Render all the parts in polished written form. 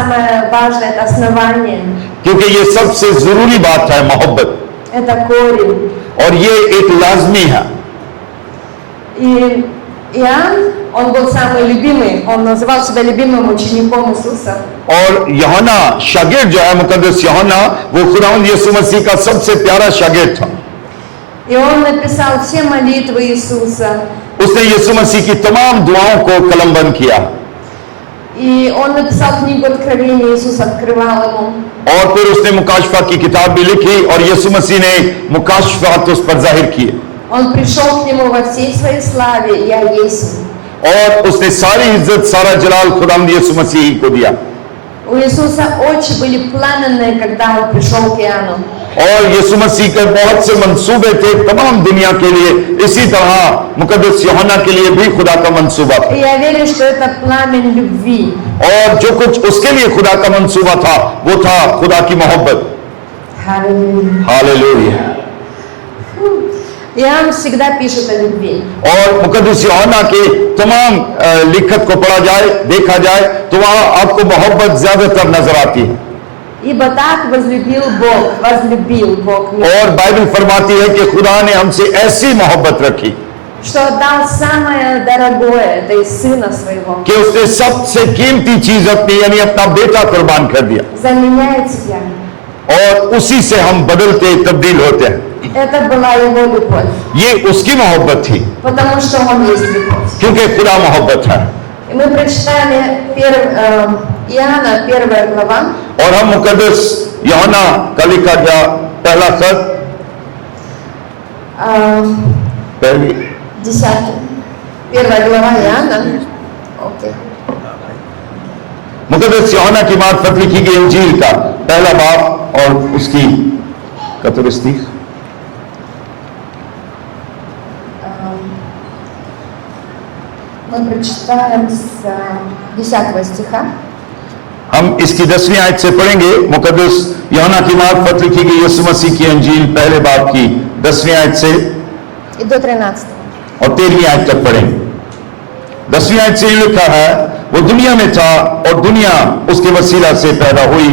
самое важное, это основание. क्योंकि ये सबसे जरूरी बात है मोहब्बत, Это корень. और ये एक लाजमी है। И Иоанн, он был самый любимый, он называл себя любимым учеником Иисуса. और यूहन्ना शागिर्द जो है, मुकद्दस यूहन्ना, वो खुदावंद यीशु मसीह का सबसे प्यारा शागिर्द था। И он написал все молитвы Иисуса. उसने यीशु मसीह की तमाम दुआओं को कलमबंद किया, И он написал книгу Откровения, Иисус открывал ему. और फिर उसने मुकाशफा की किताब भी लिखी, और यीशु मसीह ने मुकाशफात उस पर जाहिर किए, Он пришел к нему во всей своей славе, я есть. और उसने सारी इज्जत, सारा जलाल खुदावंद यीशु मसीह को दिया। У Иисуса очи были пламенные, когда он пришел к Иоанну. और यीशु मसीह के बहुत से मंसूबे थे तमाम दुनिया के लिए, इसी तरह मुकद्दस यूहन्ना के लिए भी खुदा का मंसूबा था। И я верю, что это пламень любви. और जो कुछ उसके लिए खुदा का मंसूबा था, वो था खुदा की मोहब्बत। Аллилуйя. हालेलुया। Иоанн всегда пишет о любви. और मुकद्दस यूहन्ना के तमाम लिखत को पढ़ा जाए, देखा जाए, तो वहां आपको मोहब्बत ज्यादातर नजर आती है। Ибо так возлюбил Бог мир, और बाइबल फरमाती है कि खुदा ने हमसे ऐसी मोहब्बत रखी что отдал самое दорогое, это и Сына Своего, कि उसने सबसे कीमती चीज अपनी यानी अपना बेटा कुर्बान कर दिया, за меня и тебя. और उसी से हम बदलते तब्दील होते हैं। Это была Его любовь, ये उसकी मोहब्बत थी, потому что Он есть любовь. क्योंकि खुदा मोहब्बत है। И мы прочитали Иоанна, 1 глава, और हम मुकद्दस यूहन्ना का लिखा गया पहला खत, पहली 10, 1 глава Иоанна. Окей. मुकद्दस यूहन्ना की मार्फत लिखी गई इंजील का पहला बाब और उसकी कतरस्ती। Мы прочитаем с 10 стиха. हम इसकी 10वीं आयत से पढ़ेंगे। मुकद्दस यूहन्ना की मार्फत लिखी गई यीशु मसीह की इंजील पहले बाब की 10वीं आयत से И до 13. और 13वीं आयत तक पढ़ेंगे। 10वीं आयत से ये लिखा है, वो दुनिया में था और दुनिया उसके वसीला से पैदा हुई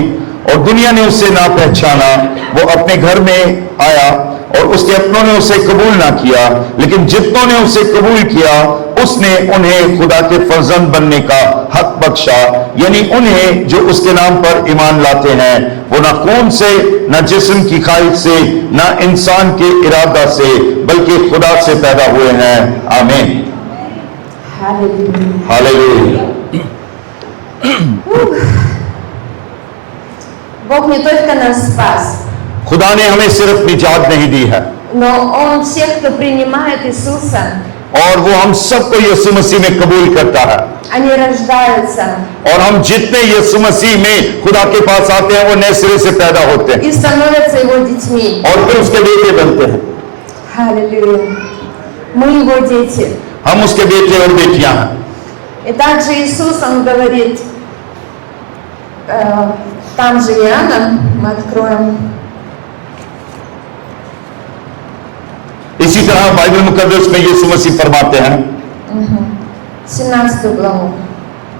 और दुनिया ने उसे ना पहचाना। वो अपने घर में आया और उसके अपनों ने उसे कबूल ना किया, लेकिन जितनों ने उसे कबूल किया उसने उन्हें खुदा के फर्जंद बनने का हक बख्शा, यानी उन्हें जो उसके नाम पर ईमान लाते हैं। वो ना खून से, ना जिस्म की ख्वाहिश से, ना इंसान के इरादा से, बल्कि खुदा से पैदा हुए हैं। आमीन। Аллилуйя. हालेलुया। Бог не только нас спас, खुदा ने हमें सिर्फ निजात नहीं दी है, но Он всех, кто принимает Иисуса, और वो हम सबको यीशु मसीह में कबूल करता है। они रождаются और हम जितने यीशु मसीह में खुदा के पास आते हैं, वो नए सिरे से पैदा होते हैं и становятся Его детьми. और फिर उसके बेटे बनते हैं। Аллилуйя. Мы Его дети. हम उसके बेटे और बेटियां हैं। И также Иисус, Он говорит, там же Иоанна, мы откроем, इसी तरह बाइबल मुकद्दस में यीशु मसीह फरमाते हैं, 17 главу.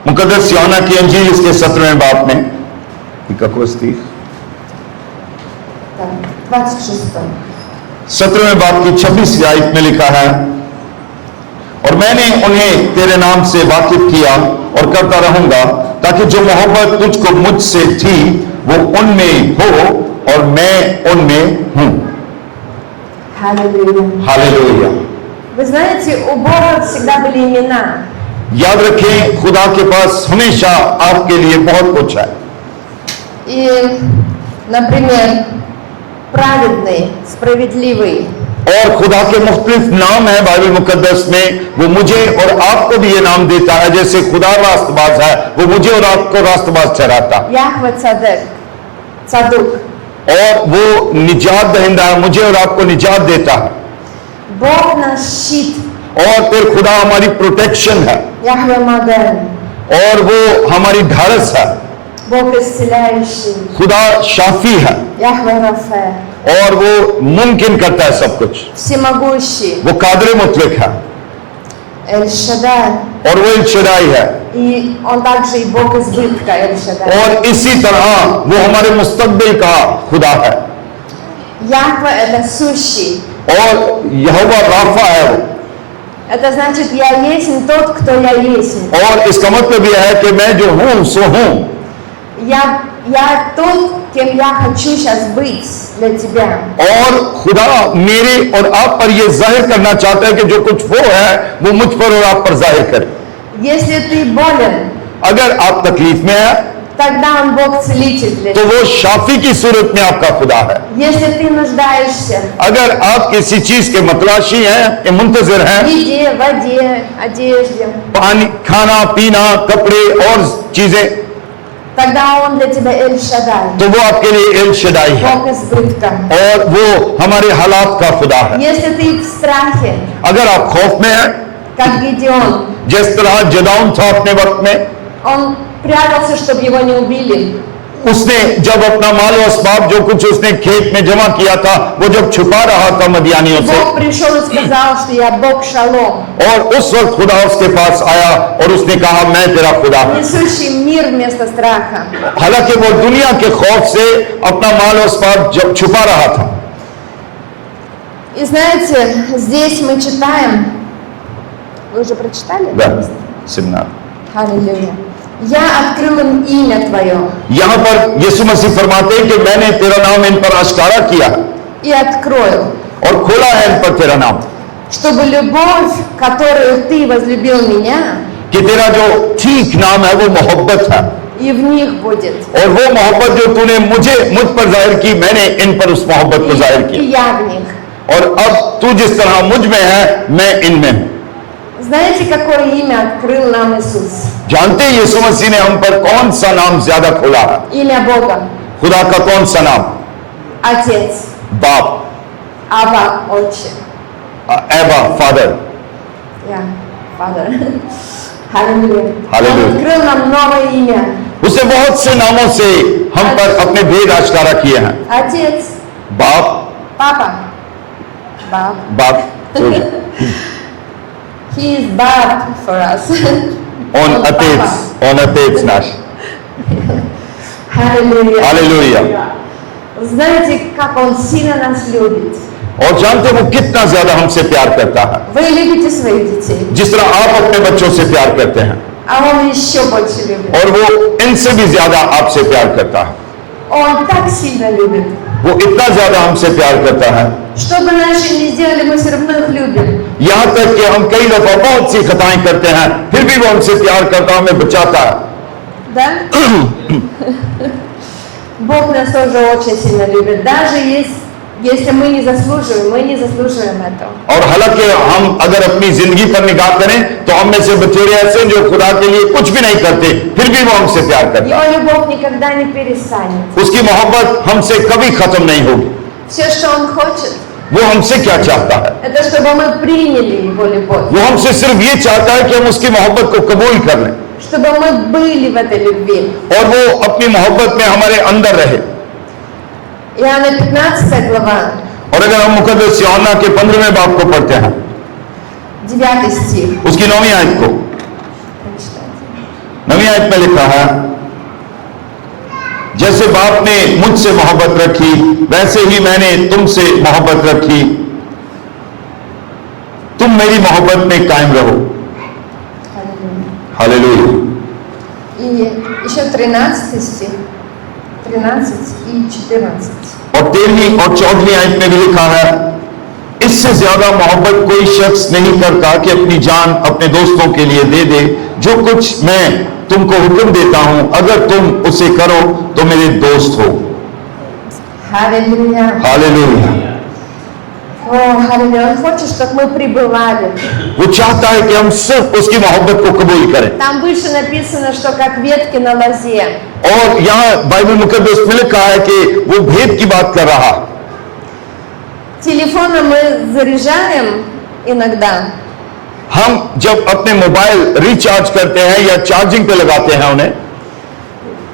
मुकद्दस यूहन्ना की इंजील इसके 17वें बाब में, Так, 26. 17वें बाब की 26वीं आयत में लिखा है, और मैंने उन्हें तेरे नाम से वाकिफ किया और करता रहूंगा, ताकि जो मोहब्बत तुझको मुझसे थी वो उनमें हो और मैं उनमें हूं। Аллилуйя. हालेलुया। Вы знаете, у Бога всегда были имена. याद रखें, खुदा के पास हमेशा आपके लिए बहुत कुछ है। И, например, праведный, справедливый. और खुदा के मुख्तलिफ नाम है बाइबल मुकद्दस में। वो मुझे और आपको भी ये नाम देता है, जैसे खुदा रास्तबाज है, वो मुझे और आपको रास्तबाज ठहराता है। Яхве Цадек, Цадук. और वो निजात दहिंदा है, मुझे और आपको निजात देता है। Бог наш щит. और फिर खुदा हमारी प्रोटेक्शन है, Яхве Маген. और वो हमारी ढारस है। Бог исцеляющий. खुदा शाफी है, Яхве Рафе. और वो मुमकिन करता है सब कुछ। Всемогущий. वो कादिर मुतलक है, Эль Шадай. और वो इल शदाई है। И Он также и Бог избытка, Эль-Шадай. और इसी तरह वो हमारे मुस्तकबिल का खुदा है Яхва – это сущий. और यहोवा राफा है वो। Это значит, я есть тот, кто я есть. और इसका मतलब यह है कि मैं जो हूं सो हूं Я тот, кем я хочу сейчас быть для тебя. और खुदा मेरे और आप पर यह जाहिर करना चाहता है कि जो कुछ वो है वो मुझ पर और आप पर जाहिर करे। Если ты болен, अगर आप तकलीफ में हैं тогда Он Бог целитель для तो тебя. वो शाफी की सूरत में आपका खुदा है। Если ты нуждаешься अगर आप किसी चीज के मतलाशी हैं या मुंतजर в हैं, еде, воде, одежде, पानी, खाना पीना, कपड़े और चीजें, тогда Он для тебя Эль-Шадай, तो वो आपके लिए एल शदाई है Бог избытка. और वो हमारे हालात का खुदा है। Если ты в страхе, अगर आप खौफ में हैं, как Гедеон, जिस तरह जदाउन था अपने वक्त में, он прятался, чтобы его не убили. उसने जब अपना मालो असबाब जो कुछ उसने खेत में जमा किया था वो जब छुपा रहा था मदियानियों से, Бог пришел и сказал, что я Бог Шалом, और उस वक्त खुदा उसके पास आया और उसने कहा मैं तेरा खुदा हूं। несущий мир вместо страха. हालांकि वो दुनिया के खौफ से अपना माल असबाब जब छुपा रहा था। И знаете, здесь мы читаем, вы уже прочитали? सिमना Аллилуйя. Я открыл им имя Твое यहाँ पर यीशु मसीह फरमाते हैं कि मैंने तेरा नाम इन पर आश्कारा किया и открою, और खोला है इन पर तेरा नाम, чтобы любовь, которую Ты возлюбил меня, कि तेरा जो ठीक नाम है वो मोहब्बत है, и в них будет, और वो मोहब्बत जो तूने मुझ पर जाहिर की मैंने इन पर उस मोहब्बत को जाहिर и किया, я в них. और अब तू जिस तरह मुझ में है मैं इनमें हूं। Знаете, какое имя открыл нам Иисус? जानते हैं यीशु मसीह ने हम पर कौन सा नाम ज्यादा खोला है? Имя Бога. खुदा का कौन सा नाम? Отец. बाप, Аба, Отче. एबा फादर। Я, Father. Аллилуйя. Аллилуйя. Он открыл нам новое имя. उसे बहुत से नामों से हम पर अपने भेद आश्कारा किए हैं। Отец, बाप, Папа. Баб. बाप, He is Bab for us. on Он отец наш। Аллилуйя. Hallelujah. Знаете, как Он сильно нас любит? और जानते हैं वो कितना ज्यादा हमसे प्यार करता है, Вы любите своих детей, जिस तरह आप अपने बच्चों से प्यार करते हैं, а Он еще больше любит. और वो इनसे भी ज्यादा आपसे प्यार करता है। Он так сильно любит. वो इतना ज्यादा हमसे प्यार करता है, Что бы наши ни сделали, мы все равно их любим. यहाँ तक कि हम कई दफा बहुत सी खताएं करते हैं फिर भी वो हमसे प्यार करता है, हमें बचाता है। Да? Бог нас тоже очень сильно любит. Даже если мы не заслуживаем этого. और हालांकि हम अगर अपनी जिंदगी पर निगाह करें तो हम में से बथेरे ऐसे हैं जो खुदा के लिए कुछ भी नहीं करते फिर भी वो हमसे प्यार करते हैं। Его любовь никогда не перестанет. उसकी मोहब्बत हमसे कभी खत्म नहीं होगी। Все, что Он хочет, वो हमसे क्या चाहता है? это чтобы мы приняли Его любовь. वो हमसे सिर्फ ये चाहता है कि हम उसकी मोहब्बत को कबूल कर लें Чтобы мы были в этой любви. और वो अपनी मोहब्बत में हमारे अंदर रहे। Иоанна 15 глава, और अगर हम मुकद्दस यूहन्ना के 15वें बाब को पढ़ते हैं, 9 стих. उसकी 9वीं आयत को, Прочитайте. 9वीं आयत में लिखा है, जैसे बाप ने मुझसे मोहब्बत रखी वैसे ही मैंने तुमसे मोहब्बत रखी, तुम मेरी मोहब्बत में कायम रहो। Аллилуйя. हालेलुया। И еще 13 стих. 13 и 14. और 13वीं और 14वीं आयत में भी लिखा है, इससे ज्यादा मोहब्बत कोई शख्स नहीं करता कि अपनी जान अपने दोस्तों के लिए दे दे। जो कुछ मैं तुमको हुक्म देता हूं अगर तुम उसे करो तो मेरे दोस्त हो। Аллилуйя. हालेलुया। О, аллилуйя. Он хочет, чтобы мы пребывали. वो चाहता है कि हम सिर्फ उसकी मोहब्बत को कबूल करें। Там выше написано, что как ветки на лозе. और यहाँ बाइबल मुकद्दस में लिखा है कि वो भेद की बात कर रहा। Телефоном мы заряжаем иногда. हम जब अपने मोबाइल रिचार्ज करते हैं या चार्जिंग पे लगाते हैं उन्हें,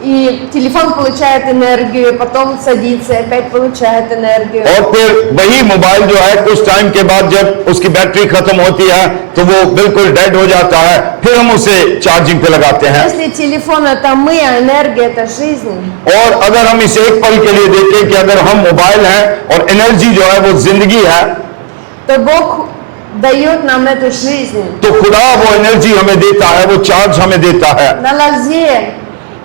И телефон получает энергию, потом садится, опять получает энергию. और फिर वही मोबाइल जो है कुछ टाइम के बाद जब उसकी बैटरी खत्म होती है तो वो बिल्कुल डेड हो जाता है, फिर हम उसे चार्जिंग पे लगाते हैं। Если телефон это мы, а энергия это жизнь, और अगर हम इसे एक पल के लिए देखें कि अगर हम मोबाइल हैं और एनर्जी जो है वो जिंदगी है, то Бог дает нам эту жизнь. तो खुदा वो एनर्जी हमें देता है, वो चार्ज हमें देता है На лозе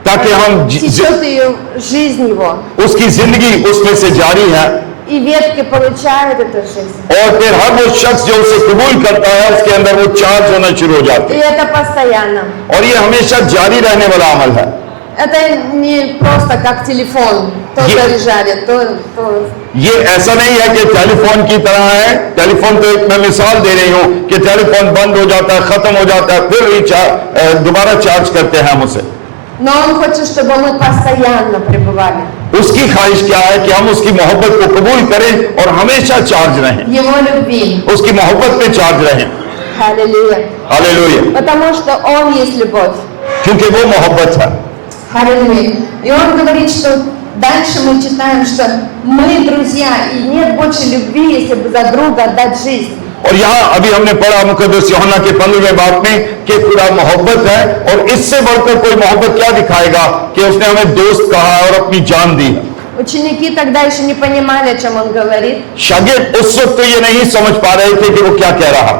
ताकि हम течет ее жизнь его. उसकी जिंदगी उसमें से जारी है। И ветки получают эту жизнь. और फिर हर वो शख्स जो उसे कबूल करता है उसके अंदर वो चार्ज होना शुरू हो जाते И हैं। это постоянно. और ये हमेशा जारी रहने वाला अमल है। Это не просто как телефон. То Е- заряжали, то... ये ऐसा नहीं है कि टेलीफोन की तरह है। टेलीफोन तो एक मैं मिसाल दे रही हूँ कि टेलीफोन बंद हो जाता है, खत्म हो जाता है, फिर दोबारा चार्ज करते हैं हम उसे। Но Он хочет, чтобы мы постоянно пребывали. उसकी ख्वाहिश क्या है कि हम उसकी मोहब्बत को कबूल करें और हमेशा चार्ज रहें, Его любви. उसकी मोहब्बत में चार्ज रहें। Аллилуйя. हालेलुया, Потому что Он есть любовь. क्योंकि वो मोहब्बत है। Аллилуйя. И Он говорит, что дальше мы читаем, что мы друзья, и нет больше любви, если бы за друга отдать жизнь. और यहाँ अभी हमने पढ़ा मुकद्दस यूहन्ना के 15वें बाब में कि खुदा मोहब्बत है और इससे बढ़कर कोई मोहब्बत क्या दिखाएगा कि उसने हमें दोस्त कहा और अपनी जान दी है। Ученики тогда еще не понимали, о чем Он говорит, शागिर्द उस वक्त तो ये नहीं समझ पा रहे थे कि वो क्या कह रहा,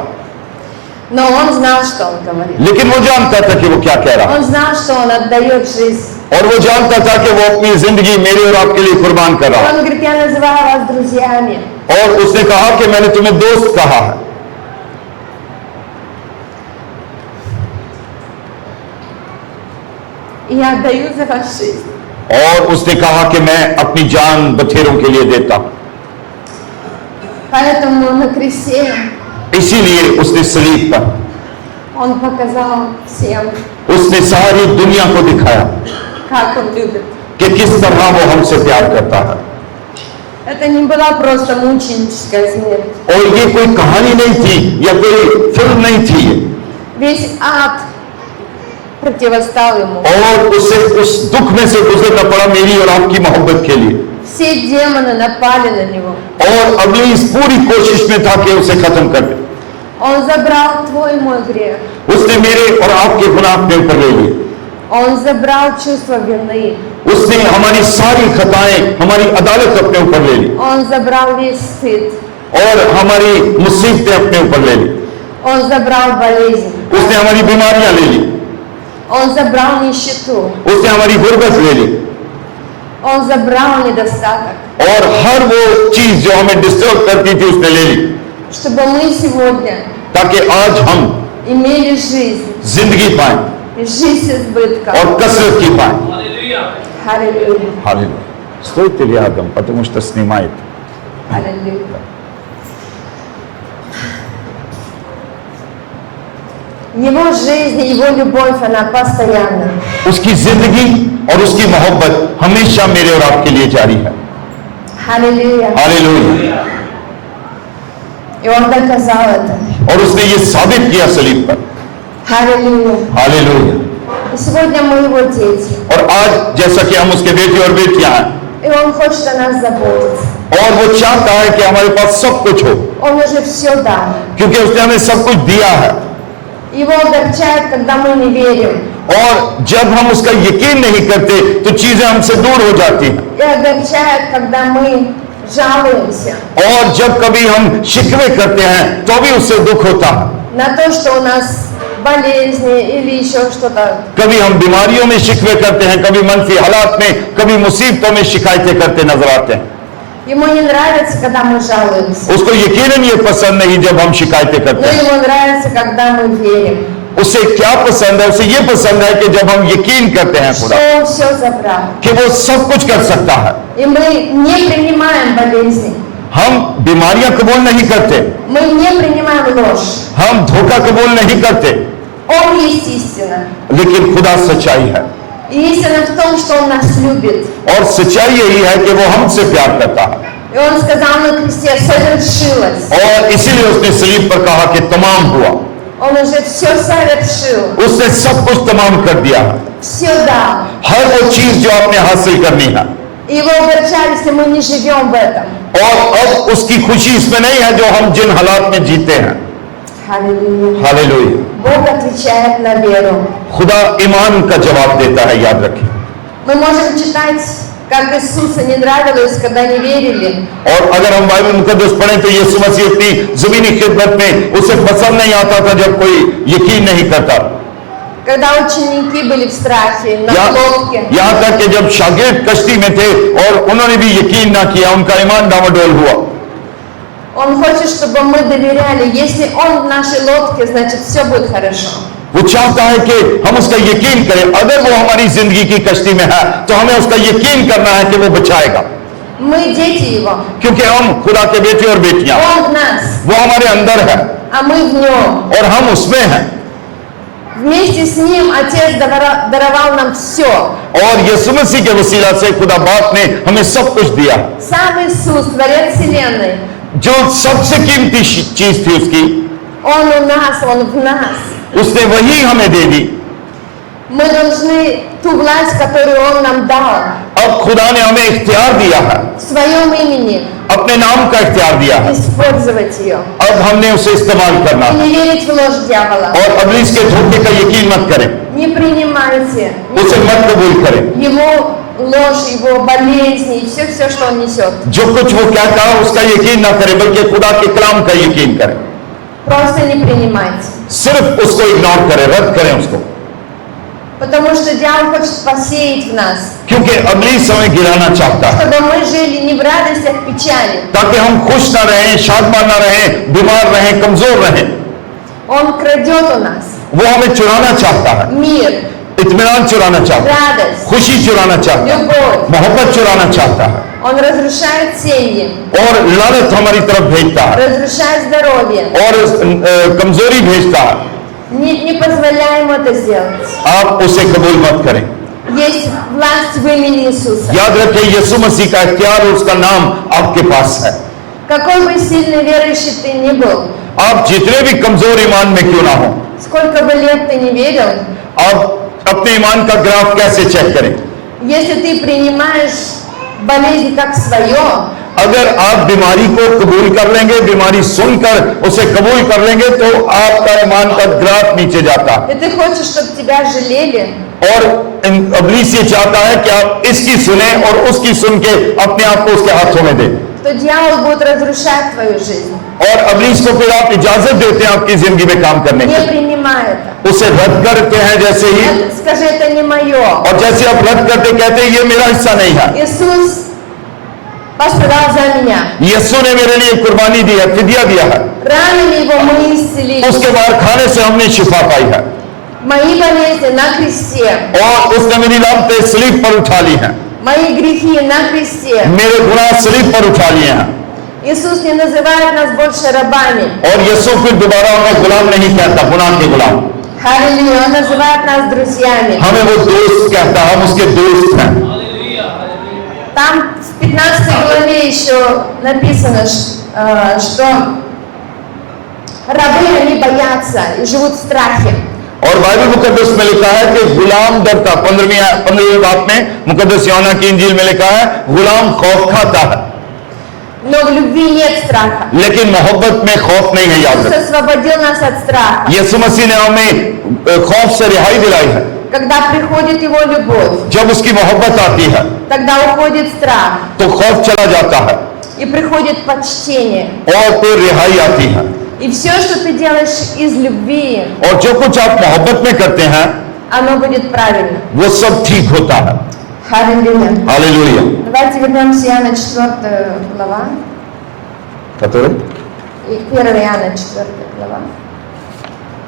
но Он знал, что Он говорит. लेकिन वो जानता था कि वो क्या कह रहा Он знал, что Он отдает жизнь. और वो जानता था कि वो अपनी जिंदगी मेरे और आपके लिए कुर्बान कर रहा। Он говорит, я называю вас друзьями. और उसने कहा कि मैंने तुम्हें दोस्त कहा है। И я отдаю за вас жизнь. और उसने कहा कि मैं अपनी जान बथेरों के लिए देता हूं। Поэтому на кресте इसीलिए उसने सलीब पर Он показал всем, उसने सारी दुनिया को दिखाया как Он любит. कि किस तरह वो हमसे प्यार करता है। Это не была просто мученическая смерть. और ये कोई कहानी नहीं थी या कोई फिल्म नहीं थी ये। Весь ад противостал Ему. और उसे उस दुख में से गुजरना पड़ा मेरी और आपकी मोहब्बत के लिए। Все демоны напали на Него. और अगली इस पूरी कोशिश में था कि उसे खत्म कर दे। Он забрал твой и мой грех. उसने मेरे और आपके गुनाह अपने ऊपर ले लिए। Он забрал чувство вины. उसने हमारी सारी खताएं, हमारी अदालत अपने ऊपर ले ली Он забрал весь стыд. और हमारी मुसीबतें अपने ऊपर ले ली। Он забрал болезнь. उसने हमारी बीमारियां ले ली, Он забрал нищету. उसने हमारी गुर्बत ले ली Он забрал недостаток. और हर वो चीज जो हमें डिस्टर्ब करती थी उसने ले ली, Чтобы мы сегодня ताकि आज हम имели жизнь. जिंदगी पाएं И жизнь с избытком. और कसरत की पाएं। Аллилуйя. हालेलुया। Стойте рядом, потому что снимает. Аллилуйя. Его жизнь, Его любовь, она постоянна. उसकी जिंदगी और उसकी मोहब्बत हमेशा मेरे और आपके लिए जारी है। Аллилуйя. हालेलुया। И Он доказал это. और उसने ये साबित किया सलीब पर। Аллилуйя. हालेलुया। И сегодня мы Его дети. और आज जैसा कि हम उसके बेटे और बेटियां हैं И Он хочет о нас заботиться. और वो चाहता है कि हमारे पास सब कुछ हो, Он уже все дал. क्योंकि उसने हमें सब कुछ दिया है। Его огорчает, когда мы не верим. और जब हम उसका यकीन नहीं करते तो चीजें हमसे दूर हो जाती हैं। И огорчает, когда мы жалуемся और जब कभी हम शिकवे करते हैं तो भी उससे दुख होता है। на то, что у нас болезни или еще что-то. कभी हम बीमारियों में शिकवे करते हैं, कभी मनफी हालात में, कभी मुसीबतों में शिकायतें करते नजर आते हैं। Ему не нравится, когда мы жалуемся. उसको यकीनन ये पसंद नहीं जब हम शिकायतें Но करते हैं। ему нравится, когда мы верим, उसे क्या पसंद है? उसे ये पसंद है कि जब हम यकीन करते हैं что खुदा Он все забрал. कि वो सब कुछ कर सकता है। И мы не принимаем болезни. हम बीमारियां कबूल नहीं करते, Мы не принимаем ложь. हम धोखा कबूल नहीं करते, Он есть истина. लेकिन खुदा सच्चाई है। И истина в том, что Он нас любит. और सच्चाई यही है कि वो हमसे प्यार करता है। И Он сказал на кресте: совершилось. और इसीलिए उसने सलीब पर कहा कि तमाम हुआ। Он уже все совершил. उसने सब कुछ तमाम कर दिया है। все дал. हर वो चीज जो आपने हासिल करनी है, И его огорчали, если мы не живем в этом. और अब उसकी खुशी इसमें नहीं है जो हम जिन हालात में जीते हैं। Аллилуйя. हालेलुया। Бог отвечает на веру. खुदा ईमान का जवाब देता है, याद रखिए। Мы можем читать, как Иисусу не нравилось, когда не верили. और अगर हम बाइबल मुकद्दस पढ़ें तो यीशु मसीह अपनी जमीनी खिदमत में उसे पसंद नहीं आता था जब कोई यकीन नहीं करता। Когда ученики были в страхе, на лодке. यहाँ तक कि जब शागिर्द कश्ती में थे और उन्होंने भी यकीन ना किया, उनका ईमान डामाडोल हुआ। Он хочет, чтобы мы доверяли. Если Он в нашей лодке, значит все будет хорошо. वो चाहता है कि हम उसका यकीन करें। अगर वो हमारी जिंदगी की कश्ती में है तो हमें उसका यकीन करना है कि वो बचाएगा, Мы дети Его. क्योंकि हम खुदा के बेटे और बेटियां, Он в нас, वो हमारे अंदर है а мы в Нем. और हम उसमें हैं। Вместе с Ним Отец даровал нам все. और यीशु मसीह के वसीला से खुदा बाप ने हमें सब कुछ दिया। Сам Иисус, Творец Вселенной. जो सबसे कीमती चीज थी उसकी, Он у нас, Он в нас. उसने वही हमें दे दी। Мы должны ту власть, которую Он нам дал, अब खुदा ने हमें इख्तियार दिया है, в Своем имени अपने नाम का इख्तियार दिया है। использовать ее. अब हमने उसे इस्तेमाल करना И है। не верить в ложь дьявола. और अब्लीस के धोखे का यकीन मत करें, Не принимайте उसे मत कबूल करें। его ложь, его болезни и все, что он несет. जो कुछ वो कहता है उसका यकीन ना करें, बल्कि खुदा के कलाम का यकीन करें। Просто не принимайте. सिर्फ उसको इग्नोर करें, रद्द करें उसको, Потому что дьявол хочет посеять в нас, क्योंकि अब्लीस हमें गिराना चाहता है чтобы мы жили не в радостях, печали. ताकि हम खुश ना रहें, शादमान ना रहें, बीमार रहें, कमजोर रहें। Он крадет у нас वो हमें चुराना चाहता है, мир, इत्मीनान चुराना चाहता है, радость, खुशी चुराना चाहता है, любовь. मोहब्बत चुराना चाहता है Он разрушает семьи, और लानत हमारी तरफ भेजता है разрушает здоровье. और कमजोरी भेजता है। Не позволяем это сделать. आप उसे कबूल मत करें। Есть власть в имени Иисуса. याद रखें, यीशु मसीह का इख्तियार और उसका नाम आपके पास है। Какой бы сильный верующий ты ни был, आप जितने भी कमजोर ईमान में क्यों ना हो, сколько бы лет ты не верил, आप अपने ईमान का ग्राफ कैसे चेक करें? если ты принимаешь болезнь как свое, अगर आप बीमारी को कबूल कर लेंगे, बीमारी सुनकर उसे कबूल कर लेंगे, तो आपका ईमान का ग्राफ नीचे जाता है। и ты хочешь, чтобы тебя жалели, और अब्लीस ये चाहता है कि आप इसकी सुने और उसकी सुन के अपने आप को उसके हाथों में दें। то дьявол будет разрушать твою жизнь. और अब्लीस को फिर आप इजाजत देते हैं आपकी जिंदगी में काम करने Не की, принимай это. उसे रद्द करते हैं जैसे ही, Скажи, это не мое. और जैसे आप रद्द करते कहते हैं ये मेरा हिस्सा नहीं है। Иисус пострадал за меня. यीशु ने मेरे लिए कुर्बानी दी है, फिदिया दिया है, Ранами Его мы исцелились. उसके बाहर खाने से हमने शिफा पाई है Мои болезни на кресте. और उसने मेरी लानतें सलीब पर उठा ली हैं, Мои грехи на кресте. मेरे गुनाह सलीब पर उठा लिए हैं। Иисус не называет нас больше рабами. और यीशु फिर दोबारा हमें गुलाम नहीं कहता, गुनाह के गुलाम। Аллилуйя. Он называет нас друзьями. हमें वो दोस्त कहता, हम उसके दोस्त हैं। Там в 15 главе еще написано, что рабы, они боятся и живут в страхе. और बाइबल मुकद्दस में लिखा है कि गुलाम डरता। 15वीं बात में मुकद्दस यूहन्ना की इंजील में लिखा है गुलाम खौफ खाता है, Но в любви нет страха. लेकिन मोहब्बत में खौफ नहीं है। याद Иисус रखें, освободил нас от страха. यीशु मसीह ने हमें खौफ से रिहाई दिलाई है। Когда приходит Его любовь, जब उसकी मोहब्बत आती है тогда уходит страх तो खौफ चला जाता है и приходит почтение. और फिर रिहाई आती है। И все, что ты делаешь из любви, और जो कुछ आप मोहब्बत में करते हैं оно будет правильно. वो सब ठीक होता है। Аллилуйя. हालेलुया। Давайте вернемся Иоанна 4 глава. который 1 Иоанна 4 глава.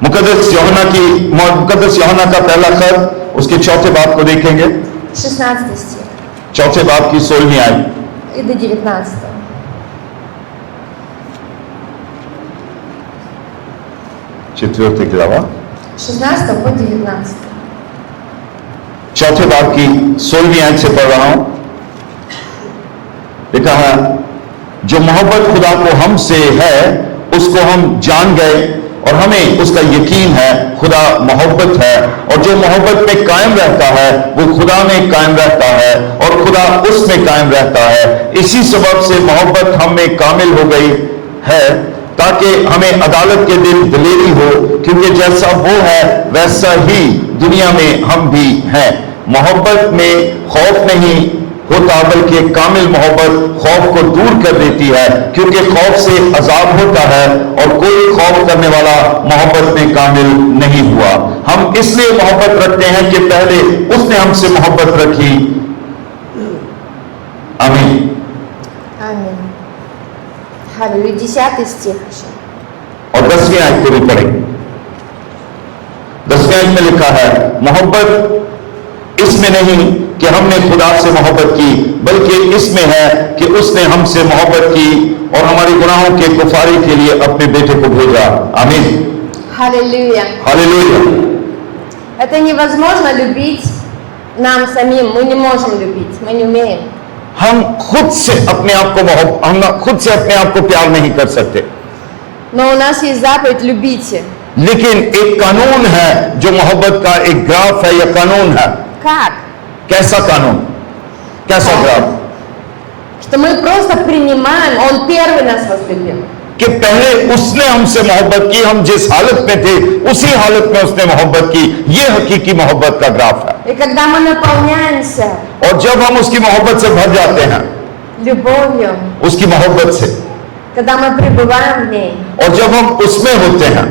मुकद्दस यूहन्ना का पहला खत उसके चौथे बाब को देखेंगे, 16 стих चौथे बाब की 16वीं आयत। и до 19. 4 глава 16 по 19. चौथे बाब की 16वीं आयत से पढ़ रहा हूं। लिखा है, जो मोहब्बत खुदा को हमसे है उसको हम जान गए और हमें उसका यकीन है खुदा मोहब्बत है, और जो मोहब्बत में कायम रहता है वो खुदा में कायम रहता है और खुदा उसमें कायम रहता है। इसी सबब से मोहब्बत हम में कामिल हो गई है ताकि हमें अदालत के दिन दिलेरी हो, क्योंकि जैसा वो है वैसा ही दुनिया में हम भी हैं। मोहब्बत में खौफ नहीं होता, बल्कि कामिल मोहब्बत खौफ को दूर कर देती है, क्योंकि खौफ से अजाब होता है और कोई खौफ करने वाला मोहब्बत में कामिल नहीं हुआ। हम इसलिए मोहब्बत रखते हैं कि पहले उसने हमसे मोहब्बत रखी। आमीन। Аминь. Аллилуйя. 10 стих. और 10वीं आयत को भी पढ़ेंगे। 10वीं आयत में लिखा है, मोहब्बत इसमें नहीं कि हमने खुदा से मोहब्बत की, बल्कि इसमें है कि उसने हमसे मोहब्बत की और हमारे गुनाहों के कुफारी के लिए अपने बेटे को भेजा। आमीन। Аллилуйя. हालेलुया। Это невозможно любить нам самим. Мы не можем любить. Мы не умеем. हम खुद से अपने आप को हम खुद से अपने आप को प्यार नहीं कर सकते, Но у нас есть заповедь «любите». लेकिन एक कानून है जो मोहब्बत का एक ग्राफ है या कानून है। Как? कैसा कानून, कैसा ग्राफ? Что мы просто принимаем, Он первый нас возлюбил. कि पहले उसने हमसे मोहब्बत की, हम जिस हालत में थे उसी हालत में उसने मोहब्बत की। यह हकीकी मोहब्बत का ग्राफ है। И когда мы наполняемся और जब हम उसकी मोहब्बत से भर जाते हैं, любовью, उसकी मोहब्बत से, когда мы пребываем в ней, और जब हम उसमें होते हैं,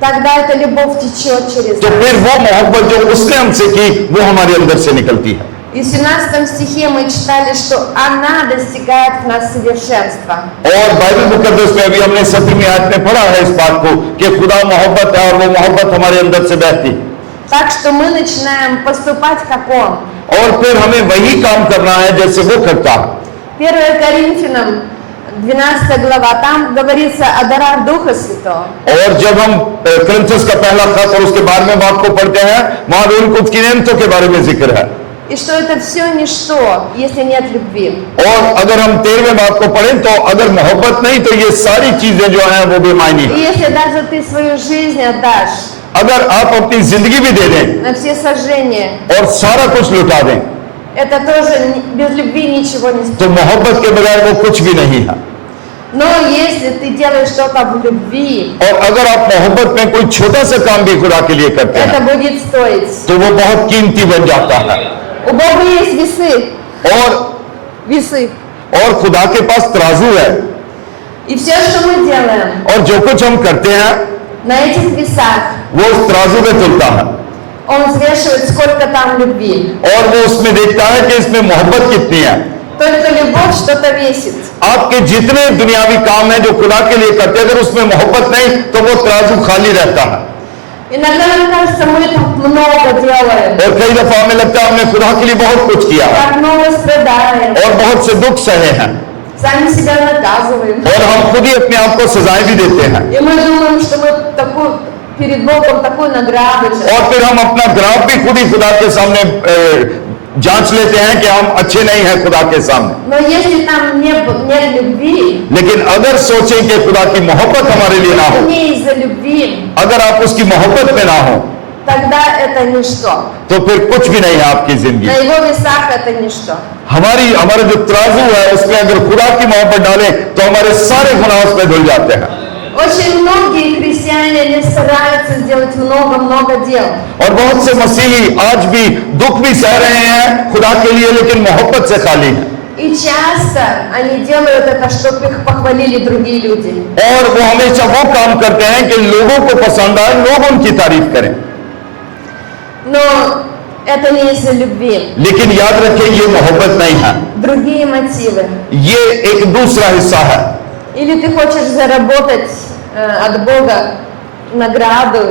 тогда эта любовь течет через तो нас. फिर वो मोहब्बत जो उसने हमसे की वो हमारे अंदर से निकलती है। И в 17 стихе мы читали, что она достигает в нас совершенства. और बाइबल मुकद्दस में अभी हमने 17वीं आयत में पढ़ा है इस बात को कि खुदा मोहब्बत है और वो मोहब्बत हमारे अंदर से बहती है। Так что мы начинаем поступать как Он. और फिर हमें वही काम करना है जैसे वो करता है। 1 Коринфянам 12 глава, там говорится о дарах Духа Святого. और जब हम कुरिन्थियों का पहला खत और उसके बाद में बात को पढ़ते हैं, वहां रूह कुछ की नेमतों के बारे में जिक्र है। И что это все ничто, если нет любви. और अगर हम 13वें बात को पढ़ें तो अगर मोहब्बत नहीं तो ये सारी चीजें जो हैं वो बेमायनी И है। если даже ты свою жизнь отдашь अगर आप अपनी जिंदगी भी दे दें на все сожжения, और सारा कुछ लुटा दें это тоже без любви ничего не तो стоит. मोहब्बत के बगैर वो कुछ भी नहीं है। Но если ты делаешь что-то в любви, और अगर आप मोहब्बत में कोई छोटा सा काम भी खुदा के लिए करते это हैं будет стоить. तो वो बहुत कीमती बन जाता है। У Бога есть весы, और весы. खुदा के पास तराजू है, И все, что мы делаем और जो कुछ हम करते हैं на этих весах, वो उस तराजू में तुलता है Он взвешивает, сколько там любви. और वो उसमें देखता है कि इसमें मोहब्बत कितनी है। Только любовь что-то весит. आपके जितने दुनियावी काम हैं जो खुदा के लिए करते हैं, अगर उसमें मोहब्बत नहीं तो वो तराजू खाली रहता है। Иногда нам кажется, мы так много делаем, और कई दफा हमें लगता है हमने खुदा के लिए बहुत कुछ किया है так много страдаем, और बहुत से दुख सहे हैं сами себя наказываем. और हम खुद ही अपने आप को सजाएं भी देते हैं। И мы думаем, что мы перед Богом такую награду сейчас. और फिर हम अपना ग्राफ भी खुद ही खुदा के सामने जांच लेते हैं कि हम अच्छे नहीं हैं खुदा के सामने। Но если там нет любви, लेकिन अगर सोचें कि खुदा की मोहब्बत हमारे लिए ना हो, не из-за любви, अगर आप उसकी मोहब्बत में ना हो, тогда это ничто. तो फिर कुछ भी नहीं है आपकी जिंदगी। На его весах это ничто. हमारा जो तराजू है उसमें अगर खुदा की मोहब्बत डालें तो हमारे सारे गुनाह उसमें धुल जाते हैं। Очень многие христиане, они стараются сделать много-много дел. और बहुत से मसीही आज भी दुख भी सह रहे हैं खुदा के लिए, लेकिन मोहब्बत से खाली हैं। И часто они делают это, чтобы их похвалили другие люди. और वो हमेशा वो काम करते हैं कि लोगों को पसंद आए, लोग उनकी तारीफ करें। Но это не из-за любви. लेकिन याद रखें ये मोहब्बत नहीं है, Другие мотивы. ये एक दूसरा हिस्सा है। Или ты хочешь заработать от Бога награду,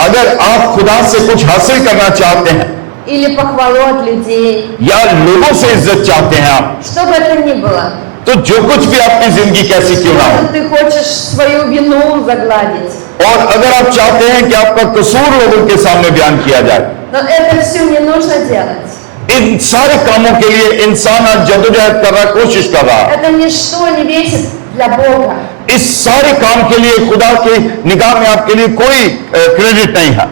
अगर आप खुदा से कुछ हासिल करना चाहते हैं или похвалу от людей. या लोगों से इज्जत चाहते हैं आप, Что бы это ни было. तो जो कुछ भी आपकी जिंदगी कैसी क्यों ना हो, Может, ты хочешь свою вину загладить. और अगर आप चाहते हैं कि आपका कसूर लोगों के सामने बयान किया जाए, Но это все не нужно делать. इन सारे कामों के लिए इंसान आज जद्दोजहद कर रहा है, कोशिश कर रहा है, Это ничто не весит для Бога. इस सारे काम के लिए खुदा की निगाह में आपके लिए कोई क्रेडिट नहीं है।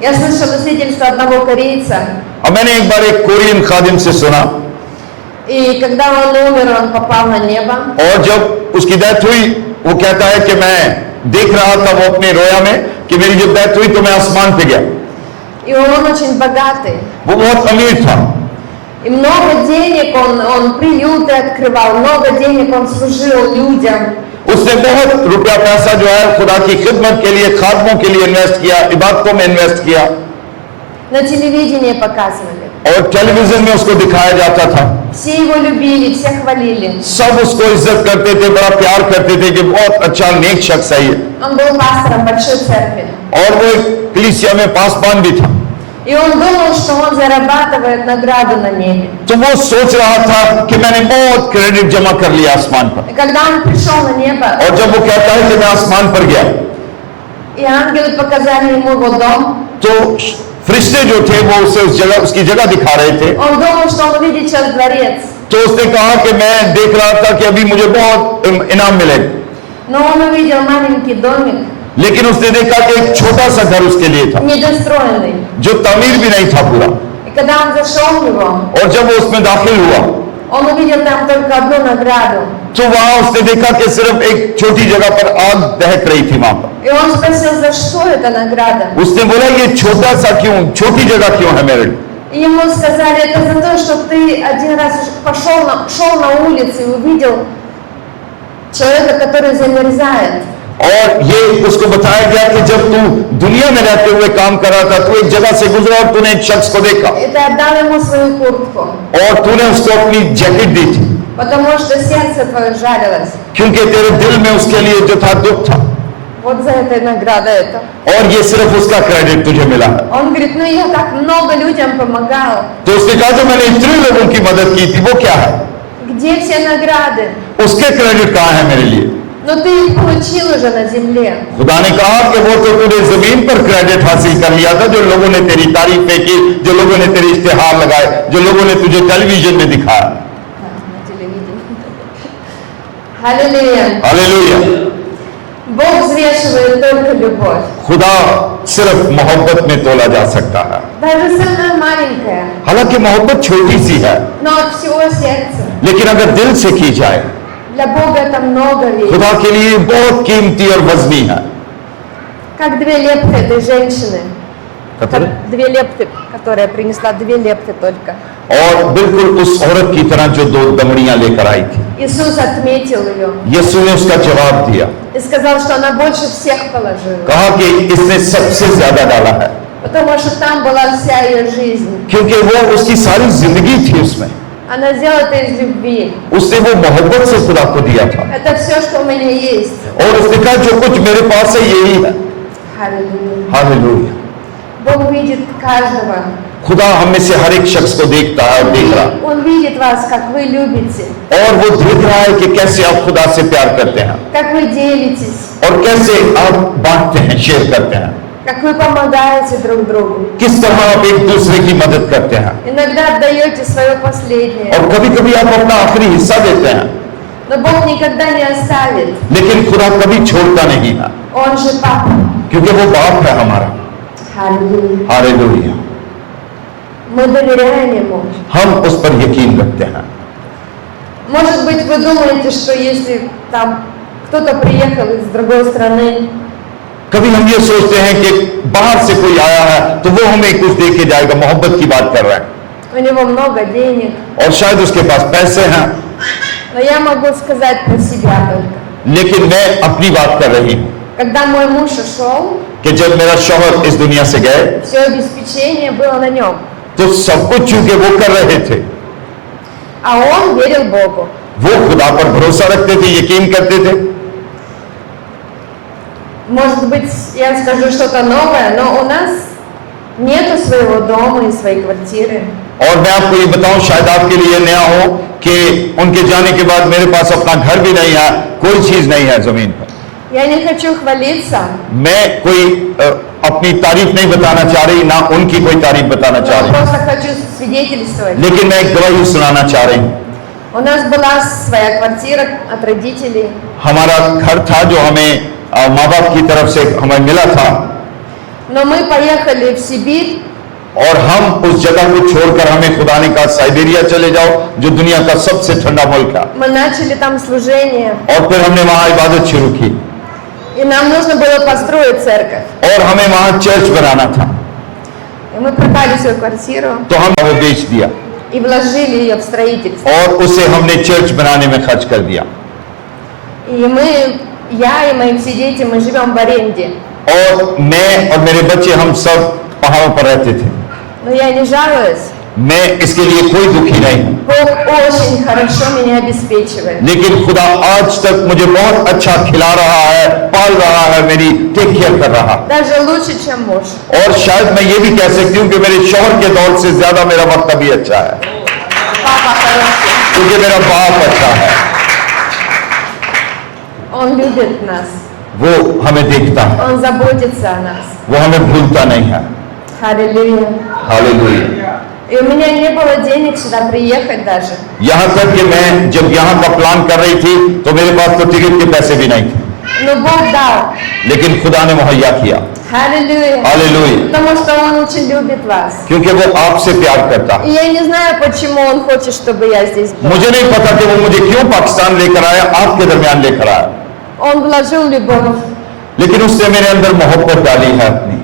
Я слышала свидетельство одного корейца, और मैंने एक बार एक कोरियन खादिम से सुना, и когда он умер, он попал на небо. और जब उसकी डेथ हुई, वो कहता है कि मैं देख रहा था वो अपने रोया में कि मेरी जब डेथ हुई तो मैं आसमान पे गया। И он очень богатый. वो बहुत अमीर था И много денег он приюты открывал, много денег он служил людям. उसने बहुत रुपया पैसा जो है खुदा की खिदमत के लिए, खादमों के लिए इन्वेस्ट किया, इबादतों में इन्वेस्ट किया, На телевидении показывали. और टेलीविजन में उसको दिखाया जाता था। Все его любили, все хвалили. सब उसको इज्जत करते थे, बड़ा प्यार करते थे कि बहुत अच्छा नेक शख्स है ये, Он был пастором большой церкви. और वो एक कलीसिया में पासबान भी था। И он думал, что он зарабатывает награду на небе. तो वो सोच रहा था कि मैंने बहुत क्रेडिट जमा कर लिया आसमान पर। И когда он пришел на небо, और जब वो कहता है कि मैं आसमान पर गया, и ангелы показали ему его дом, तो फरिश्ते जो थे वो उसे उस जगह, उसकी जगह दिखा रहे थे। он думал, что он увидит сейчас дворец. तो उसने कहा कि मैं देख रहा था कि अभी मुझे बहुत इनाम मिलेगा, Но он увидел маленький домик, लेकिन उसने देखा कि एक छोटा सा घर उसके लिए था недостроенный. जो तामीर भी नहीं था पूरा। И когда он зашел в него, और जब वो उसमें दाखिल हुआ он увидел там только одну награду. तो वहां उसने देखा कि सिर्फ एक छोटी जगह पर आग दहक रही थी वहां पर। И он спросил, за что эта награда? उसने बोला ये छोटा सा क्यों, छोटी जगह क्यों है मेरे लिए? И ему сказали, это за то, что ты один раз шел на улице и увидел человека, который замерзает. और ये उसको बताया गया कि जब तू दुनिया में रहते हुए काम कर रहा था, तू एक जगह से गुजरा और तूने एक शख्स को देखा И ты отдал ему свою куртку, और तूने उसको अपनी जैकेट दी थी, потому что сердце твое жарилось. क्योंकि तेरे दिल में उसके लिए जो था दुख था, Вот за это и награда это. और ये सिर्फ उसका क्रेडिट तुझे मिला है। Он говорит, ну я так много людям помогал. तो उसने कहा जो मैंने इतने लोगों की मदद की थी वो क्या है, Где все नаграды? उसके क्रेडिट कहाँ है मेरे लिए? Но ты их получил уже на земле. खुदा ने कहा कि वो तो तूने जमीन पर क्रेडिट हासिल कर लिया था, जो लोगों ने तेरी तारीफें की, जो लोगों ने तेरे इश्तिहार लगाए, जो लोगों ने तुझे टेलीविजन में दिखाया। На телевидении. Аллилуйя. हालेलुया। Бог взвешивает только любовь. खुदा सिर्फ मोहब्बत में तोला जा सकता है। Даже самая маленькая, हालांकि मोहब्बत छोटी सी है, но от всего сердца. लेकिन अगर दिल से की जाए, Для Бога это много вещей. खुदा के लिए बहुत कीमती और वजनी है। Как две лепты этой женщины. Две лепты, которая принесла две лепты только. और बिल्कुल उस औरत की तरह जो 2 दमड़ियां लेकर आई थी, Иисус отметил ее यीशु ने उसका जवाब दिया, и сказал, что она больше всех положила. कहा कि इसने सबसे ज्यादा डाला है, Потому что там была вся ее жизнь. क्योंकि वो उसकी सारी जिंदगी थी उसमें, Она сделала это из любви. उसने वो मोहब्बत से खुदा को दिया था। Это все, что у меня есть. और उसने कहा जो कुछ मेरे पास है यही है। Аллилуйя. हालेलुया। Бог видит каждого. खुदा हम में से हर एक शख्स को देखता है और देख रहा है, Он видит вас, как вы любите, और वो देख रहा है कि कैसे आप खुदा से प्यार करते हैं как вы делитесь, और कैसे आप बांटते हैं, शेयर करते हैं, как вы помогаете друг другу. किस तरह आप एक दूसरे की मदद करते हैं, Иногда отдаете свое последнее. और कभी कभी आप अपना आखिरी हिस्सा देते हैं, Но Бог никогда не оставит. लेकिन खुदा कभी छोड़ता नहीं है, Он же Папа. क्योंकि वो बाप है हमारा। Аллилуйя. हालेलुया। Мы доверяем Ему. हम उस पर यकीन रखते हैं। Может быть, вы думаете, что если там кто-то приехал из другой страны, कभी हम ये सोचते हैं कि बाहर से कोई आया है तो वो हमें कुछ दे के जाएगा, मोहब्बत की बात कर रहा है, у него много денег, और शायद उसके पास पैसे हैं, но я могу сказать про себя только. लेकिन मैं अपनी बात कर रही हूँ Когда мой муж ушел, कि जब मेरा शौहर इस दुनिया से गए все обеспечение было на нем, तो सब कुछ चूंकि वो कर रहे थे, а он верил Богу. वो खुदा पर भरोसा रखते थे, यकीन करते थे। Может быть, я скажу что-то новое, но у нас нету своего дома и своей квартиры. और मैं आपको ये बताऊं, शायद आपके लिए नया हो कि उनके जाने के बाद मेरे पास अपना घर भी नहीं है, कोई चीज नहीं है जमीन पर। Я не хочу хвалиться, मैं कोई अपनी तारीफ नहीं बताना चाह रही, ना उनकी कोई तारीफ बताना चाह но रही, просто хочу свидетельствовать. लेकिन मैं एक गवाही सुनाना चाह रही हूँ। У нас была своя квартира от родителей, हमारा घर था जो हमें माँ बाप की तरफ से हमें मिला था, но мы поехали в Сибирь, और हम उस जगह को छोड़कर हमें खुदा ने कहा साइबेरिया चले जाओ, जो दुनिया का सबसे ठंडा मुल्क है। мы начали там служение, और फिर हमने वहां इबादत शुरू की, и нам нужно было построить церковь. और हमें वहां चर्च बनाना था, И мы продали свою квартиру तो हम वो बेच दिया и вложили ее в строительство. और उसे हमने चर्च बनाने में खर्च कर दिया। И мы, я и мои все дети, мы живем в аренде. और मैं और मेरे बच्चे हम सब पहाड़ों पर रहते थे। Но я не жалуюсь. मैं इसके लिए कोई दुखी नहीं हूँ, Бог очень хорошо меня обеспечивает. लेकिन खुदा आज तक मुझे बहुत अच्छा खिला रहा है, पाल रहा है, मेरी टेक केयर कर रहा है। Даже лучше, чем муж. और शायद मैं ये भी कह सकती हूँ कि मेरे शौहर के दौर से ज्यादा मेरा वक्त अभी अच्छा है, Папа хороший. क्योंकि मेरा बाप अच्छा है, Он любит нас. वो हमें देखता है, Он заботится о нас. वो हमें भूलता नहीं है। Аллилуйя. हालेलुया। И у меня не было денег сюда приехать даже. यहाँ तक कि मैं जब यहाँ का प्लान कर रही थी तो मेरे पास तो टिकट के पैसे भी नहीं थे, Но Бог дал. लेकिन खुदा ने मुहैया किया। Аллилуйя. हालेलुया। Потому что Он очень любит вас. क्योंकि वो आपसे प्यार करता है। И я не знаю, почему Он хочет, чтобы я здесь была. मुझे नहीं पता कि वो मुझे क्यों पाकिस्तान लेकर आया, आपके दरमियान लेकर आया, Он вложил любовь. लेकिन उसने मेरे अंदर मोहब्बत डाली है अपनी।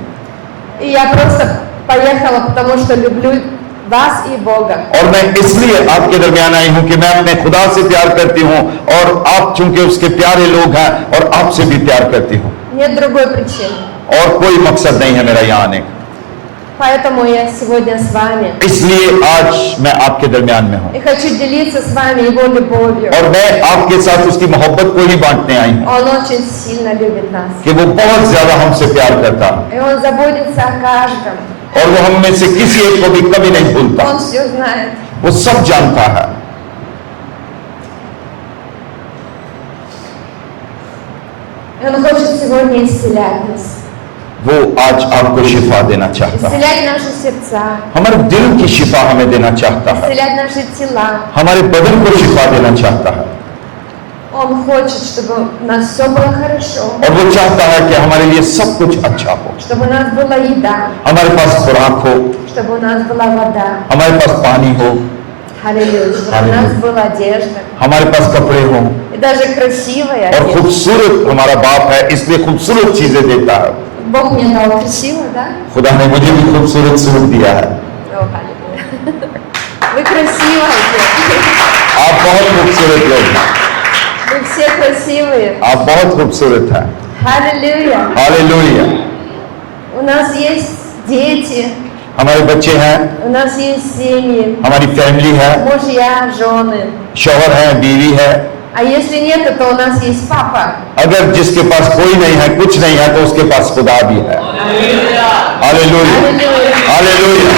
И я просто поехала, потому что люблю вас и Бога. और मैं इसलिए आपके दरमियान आई हूं कि मैं अपने खुदा से प्यार करती हूं, और आप चूंकि उसके प्यारे लोग हैं और आपसे भी प्यार करती हूं, Нет другой причины. और कोई मकसद नहीं है मेरा यहाँ आने का। Поэтому я сегодня с вами. इसलिए आज मैं आपके दरमियान में हूं, И хочу делиться с вами Его любовью. और मैं आपके साथ उसकी मोहब्बत को ही बांटने आई हूं Он очень सильно любит нас. कि वो बहुत ज्यादा हमसे प्यार करता है, И Он заботится о каждом. और वो हम में से किसी एक को भी कभी नहीं भूलता, Он все знает. वो सब जानता है। И Он хочет сегодня исцелять нас. वो आज आपको शिफा देना चाहता है, Исцелять наши сердца. हमारे दिल की शिफा हमें देना चाहता है, Исцелять наши тела. हमारे बदन को शिफा देना चाहता है, Он хочет, чтобы у нас все было хорошо. और वो चाहता है कि हमारे लिए सब कुछ अच्छा हो, Чтобы у нас была еда. हमारे पास खुराक हो, Чтобы у нас была вода. हमारे पास पानी हो, Аллилуйя. Чтобы у нас была одежда. हमारे पास कपड़े हो, И даже красивая और одежда. खूबसूरत हमारा बाप है, इसलिए खूबसूरत चीजें देता है। Бог мне дал красиво, да? खुदा ने मुझे भी खूबसूरत सूरत दिया है। О, аллилуйя. Вы красивые. आप बहुत खूबसूरत लोग हैं, Вы все красивые. आप बहुत खूबसूरत हैं। Аллилуйя. हालेलुया। У нас есть дети, हमारे बच्चे हैं, у нас есть семьи, हमारी फैमिली है, мужья, жены. शौहर है, बीवी है। А если нет, то у нас есть папа. अगर जिसके पास कोई नहीं है, कुछ नहीं है, तो उसके पास खुदा भी है। हालेलुया। Аллилуйя. हालेलुया।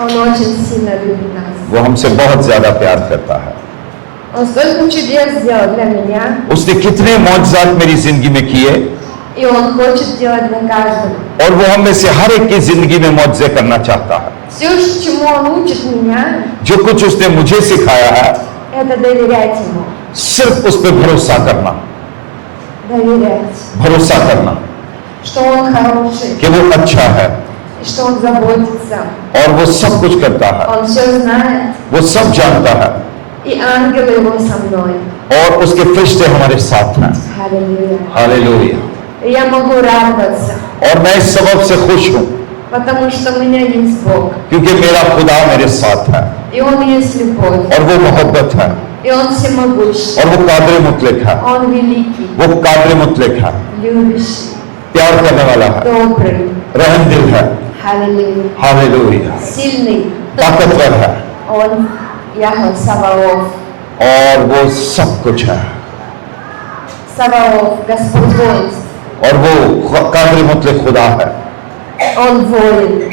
Он очень сильно любит нас. वो हमसे बहुत ज्यादा प्यार करता है। Он столько чудес сделал для меня, उसने कितने मौजज़ात मेरी जिंदगी में किए, и Он хочет делать для каждого. और वो हम में से हर एक की जिंदगी में मौजज़े करना चाहता है। Все, чему Он учит меня, जो कुछ उसने मुझे सिखाया है, это доверять Ему. सिर्फ उस पर भरोसा करना, Доверять, भरोसा करना что Он хороший, कि वो अच्छा है, и что Он заботится. और वो सब कुछ करता है, Он все знает, वो सब जानता है, и ангелы Его со мной. और उसके फरिश्ते हमारे साथ हैं। Аллилуйя. हालेलुया। И я могу радоваться, और मैं इस सबब से खुश हूँ, потому что у меня есть Бог, क्योंकि मेरा खुदा मेरे साथ है, и Он есть любовь, और वो मोहब्बत है, и Он всемогущий, और वो कादर मुतलक है, Он великий, वो कादर मुतलक है, любящий, प्यार करने वाला है, добрый. रहम दिल है। Аллилуйя. हालेलुया। Сильный. ताकतवर है, Он Яхве Саваоф. और वो सब कुछ है, Саваоф, Господь воинств. और वो कादर मुतलक खुदा है। Он воин,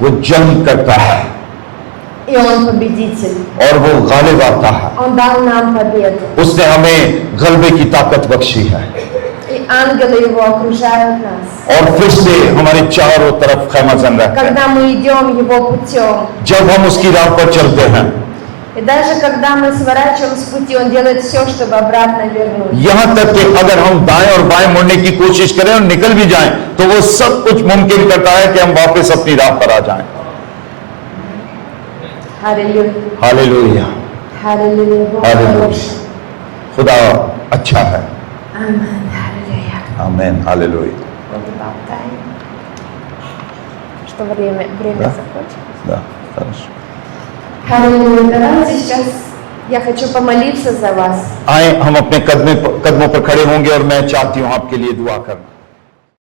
वो जंग करता है, и Он победитель. और वो गालिब आता है। Он дал нам победу. उसने हमें गलबे की ताकत बख्शी है। и ангелы Его окружают нас. और फिर से हमारे चारों तरफ खैमाजन रहता है। Когда мы идем Его путем, जब हम उसकी राह पर चलते हैं, и даже когда мы сворачиваем с пути, Он делает все, чтобы обратно вернуть. यहां तक कि अगर हम दाएं और बाएं मुड़ने की कोशिश करें और निकल भी जाएं, तो वो सब कुछ मुमकिन करता है कि हम वापस अपनी राह पर आ जाएं। Аллилуйя. हालेलुया, Аллилуйя. Бог हालेलुया। хороший. खुदा अच्छा है। Аминь. Аллилуйя. आमीन, हालेलुया। Вот болтаем. Что время Да? закончилось. Да, хорошо। Аллилуйя. Давайте сейчас я хочу помолиться за вас. आए हम अपने कदमों पर खड़े होंगे और मैं चाहती हूं आपके लिए दुआ करना।